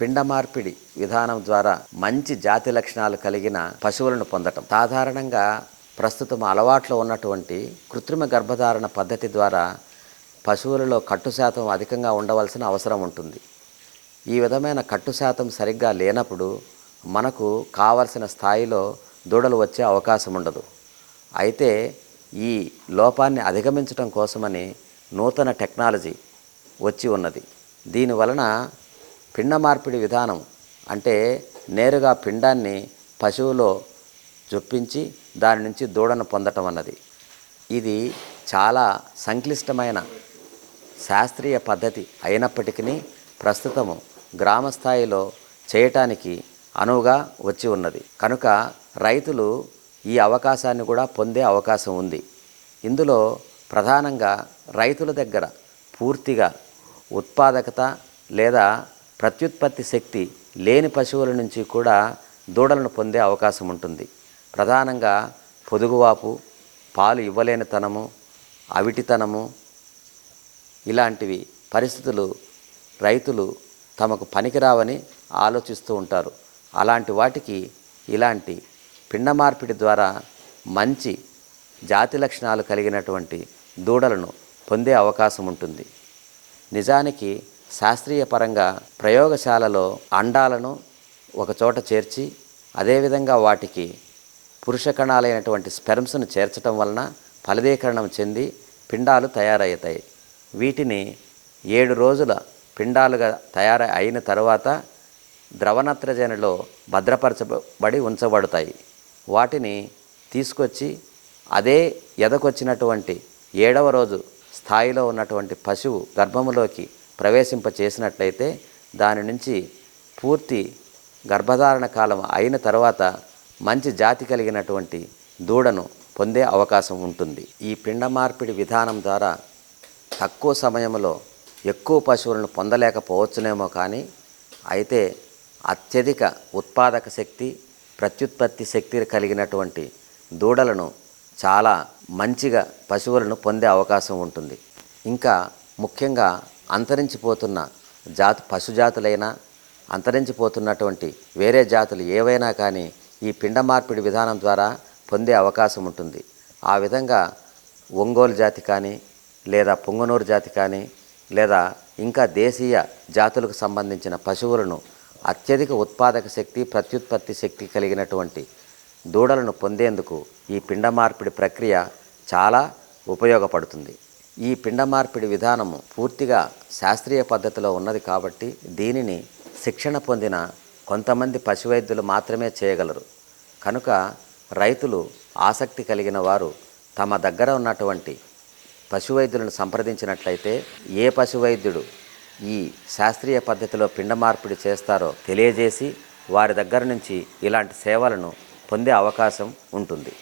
పిండ మార్పిడి విధానం ద్వారా మంచి జాతి లక్షణాలు కలిగిన పశువులను పొందటం. సాధారణంగా ప్రస్తుతం అలవాట్లో ఉన్నటువంటి కృత్రిమ గర్భధారణ పద్ధతి ద్వారా పశువులలో కట్టు శాతం అధికంగా ఉండవలసిన అవసరం ఉంటుంది. ఈ విధమైన కట్టు శాతం సరిగ్గా లేనప్పుడు మనకు కావలసిన స్థాయిలో దూడలు వచ్చే అవకాశం ఉండదు. అయితే ఈ లోపాన్ని అధిగమించడం కోసమని నూతన టెక్నాలజీ వచ్చి ఉన్నది. దీని వలన పిండ మార్పిడి విధానం అంటే నేరుగా పిండాన్ని పశువులో జొప్పించి దాని నుంచి దూడను పొందటం అన్నది. ఇది చాలా సంక్లిష్టమైన శాస్త్రీయ పద్ధతి అయినప్పటికీ ప్రస్తుతము గ్రామ స్థాయిలో చేయటానికి అనువుగా వచ్చి ఉన్నది. కనుక రైతులు ఈ అవకాశాన్ని కూడా పొందే అవకాశం ఉంది. ఇందులో ప్రధానంగా రైతుల దగ్గర పూర్తిగా ఉత్పాదకత లేదా ప్రత్యుత్పత్తి శక్తి లేని పశువుల నుంచి కూడా దూడలను పొందే అవకాశం ఉంటుంది. ప్రధానంగా పొదుగువాపు పాలు ఇవ్వలేనితనము అవిటితనము ఇలాంటివి పరిస్థితులు రైతులు తమకు పనికిరావని ఆలోచిస్తూ ఉంటారు. అలాంటి వాటికి ఇలాంటి పిండ మార్పిడి ద్వారా మంచి జాతి లక్షణాలు కలిగినటువంటి దూడలను పొందే అవకాశం ఉంటుంది. నిజానికి శాస్త్రీయ పరంగా ప్రయోగశాలలో అండాలను ఒకచోట చేర్చి అదేవిధంగా వాటికి పురుష కణాలైనటువంటి స్పెర్మ్స్ను చేర్చటం వలన ఫలదీకరణం చెంది పిండాలు తయారవుతాయి వీటిని ఏడు రోజుల పిండాలుగా తయారు అయిన తర్వాత ద్రవనత్రజనిలో భద్రపరచబడి ఉంచబడతాయి. వాటిని తీసుకొచ్చి అదే ఎదకొచ్చినటువంటి ఏడవ రోజు స్థాయిలో ఉన్నటువంటి పశువు గర్భములోకి ప్రవేశింప చేసినట్లయితే దాని నుంచి పూర్తి గర్భధారణ కాలం అయిన తర్వాత మంచి జాతి కలిగినటువంటి దూడను పొందే అవకాశం ఉంటుంది. ఈ పిండ మార్పిడి విధానం ద్వారా తక్కువ సమయంలో ఎక్కువ పశువులను పొందలేకపోవచ్చునేమో కానీ అయితే అత్యధిక ఉత్పాదక శక్తి ప్రత్యుత్పత్తి శక్తి కలిగినటువంటి దూడలను చాలా మంచిగా పశువులను పొందే అవకాశం ఉంటుంది. ఇంకా ముఖ్యంగా అంతరించిపోతున్న జాతు పశుజాతులైనా అంతరించిపోతున్నటువంటి వేరే జాతులు ఏవైనా కానీ ఈ పిండ మార్పిడి విధానం ద్వారా పొందే అవకాశం ఉంటుంది. ఆ విధంగా ఒంగోలు జాతి కానీ లేదా పొంగనూరు జాతి కానీ లేదా ఇంకా దేశీయ జాతులకు సంబంధించిన పశువులను అత్యధిక ఉత్పాదక శక్తి ప్రత్యుత్పత్తి శక్తి కలిగినటువంటి దూడలను పొందేందుకు ఈ పిండ మార్పిడి ప్రక్రియ చాలా ఉపయోగపడుతుంది. ఈ పిండ మార్పిడి విధానము పూర్తిగా శాస్త్రీయ పద్ధతిలో ఉన్నది కాబట్టి దీనిని శిక్షణ పొందిన కొంతమంది పశువైద్యులు మాత్రమే చేయగలరు. కనుక రైతులు ఆసక్తి కలిగిన వారు తమ దగ్గర ఉన్నటువంటి పశువైద్యులను సంప్రదించినట్లయితే ఏ పశువైద్యుడు ఈ శాస్త్రీయ పద్ధతిలో పిండ మార్పిడి చేస్తారో తెలియజేసి వారి దగ్గర నుంచి ఇలాంటి సేవలను పొందే అవకాశం ఉంటుంది.